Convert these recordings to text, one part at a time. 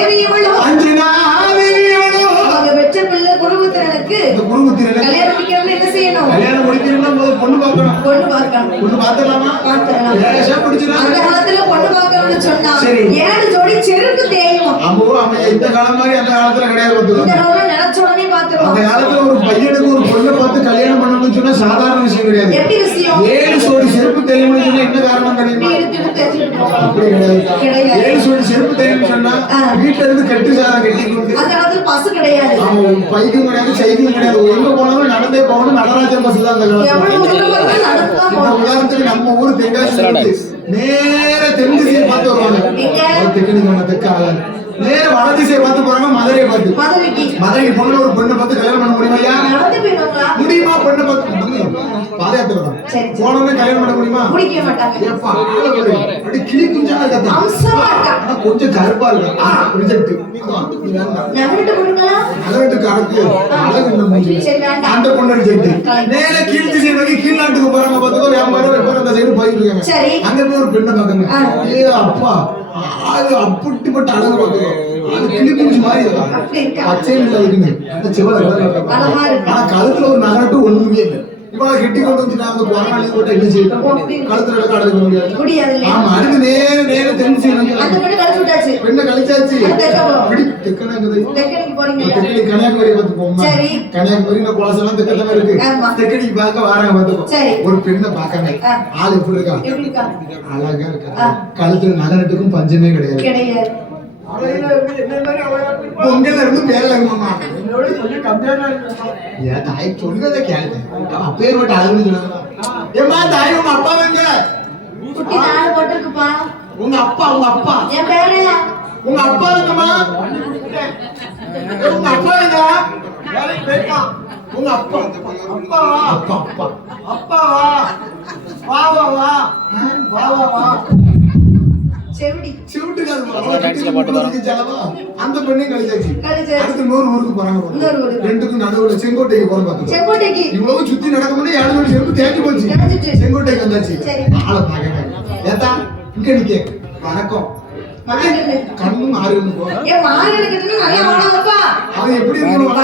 தேவியவளோ அஞ்சனா தேவியவளோ அவங்க பெற்ற பிள்ளை குருபுத்திரனுக்கு கல்யாணம் முடிக்கணும்னு என்ன செய்யணும்? கல்யாணம் முடிக்கணும்னா முதல்ல பொண்ணு பார்க்கணும். பொண்ணு பார்த்தலாமா? அந்த காலத்துல பொண்ணு பார்க்கணும்னு சொன்னா 7 ஜோடி செருப்பு தேயும். இந்த காலம் மாதிரி அந்த காலத்துல கிடையாது. இந்த காலம் நினைச்ச உடனே பார்த்துருவோம். அந்த காலத்துல ஒரு பையனுக்கு ஒரு பொண்ணை பார்த்து கல்யாணம் பண்ணணும்னு சொன்னா சாதாரண விஷயம் கிடையாது. எப்படி விஷயம்? 7 ஜோடி செருப்பு தேயும்னு சொன்னா என்ன காரணம் தெரியுமா? அப்படி கிடையாது. 7 ஜோடி செருப்பு தேயும்னு சொன்னா வீட்டுல இருந்து கட்டு சாதம் கட்டி கொண்டு அந்த காலத்துல பஸ் கிடையாது. பைக்கும் கிடையாது, சைக்கிளும் கிடையாது. எங்க போனாலும் நடந்தே போகணும். நடராஜன் பஸ் தான் அந்த காலத்துல. உதாரணத்துக்கு நம்ம ஊர் தென்காசி நேர தென் திசையை பார்த்து வருவாங்க. தெற்கு நேர வட திசையை பார்த்து போறாங்க. மதுரையை பார்த்து மதுரைக்கு பொண்ணு ஒரு பொண்ணை பார்த்து கல்யாணம் பண்ண முடியுமா? முடியுமா? பொண்ணை பார்த்து பாதயாத்திரை தான் போனோம்னா கல்யாணம் பண்ண முடியுமா? முடிக்க மாட்டாங்க. அப்படி கிளி குஞ்சா கொஞ்சம் கருப்பா இருக்கு. அந்த பொண்ணு நேர கீழ் திசை நோக்கி கீழ்நாட்டுக்கு போறாங்க. பார்த்துக்கோ வியாபாரம் அந்த சைடு போயிட்டு இருக்காங்க. அங்க போய் ஒரு பெண்ணை பார்க்கணும். ஏ அப்பா அது அப்படிப்பட்ட அழகு பார்த்துக்கோ. அது கிளி குஞ்சு மாதிரி பச்சையில் இருக்குங்க. அந்த செவல ஆனா கழுத்துல ஒரு நகரட்டு ஒண்ணுமே இல்லை. இவ்வளவு கெட்டி கொண்டு வந்து நாங்க கொரோனா போட்டு என்ன செய்யணும்? கழுத்துல கடக்க முடியாது. ஆமா அதுக்கு நேர தெரிஞ்சு பெண்ணை கழிச்சாச்சு. கன்னியாகுமரி பார்த்து போமா. கன்னியாகுமரி குளசெல்லாம் தெக்கதான் இருக்கு. தெக்கடிக்கு பார்க்க வாராங்க பார்த்துக்கோ. ஒரு பெண்ணை பார்க்காங்க. ஆள் எப்படி இருக்கா? அழகா இருக்கா. கழுத்துல நகரட்டுக்கும் பஞ்சமே கிடையாது. பொங்கல இருந்து பேரலங்கம்மா ஏன் தாய் சொல்றத கேளுங்க. அப்பேர் விட்டு அழகுன்னு சொன்னாங்க. ஏமா தாய் உங்க அப்பா எங்க? குட்டி நாள் போட்டுருக்குப்பா. உங்க அப்பா என் பேரு உங்க அப்பா எங்கம்மா? உங்க அப்பா எங்க? வேலைக்கு போயிட்டான். உங்க அப்பா வா அந்த பெண்ணை கழிச்சாச்சு. அடுத்து இன்னொரு ஊருக்கு போறாங்க. ரெண்டுக்கும் நடுவுல செங்கோட்டைக்கு போற பார்த்து இவ்வளவு சுத்தி நடக்க முடியும். 7 மணி செருப்பு தேய்ச்சி போச்சு. செங்கோட்டைக்கு வந்தாச்சு. ஆளை பாக்க ஏத்தா இங்க நிக்க வணக்கம் கண்ணும் ஆறுன்னு போறேன். அவன் எப்படி இருக்கணும்?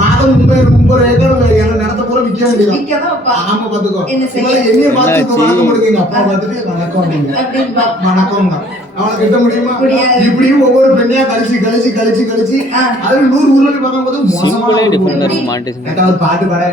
மாதம் 30 ஏக்கர் நடத்த போற விக்க வேண்டியது. ஆமா பாத்துக்கோ. என்னைய பார்த்து வணக்கம் கொடுங்க. அப்பா பார்த்துட்டு வணக்கம் வணக்கம் அவளை கட்ட முடியுமா? இப்படியும் ஒவ்வொரு பெண்ணையா கழிச்சு அது 100 ஊர்ல போய் பார்க்கும் போது மோசமா பாட்டு பாட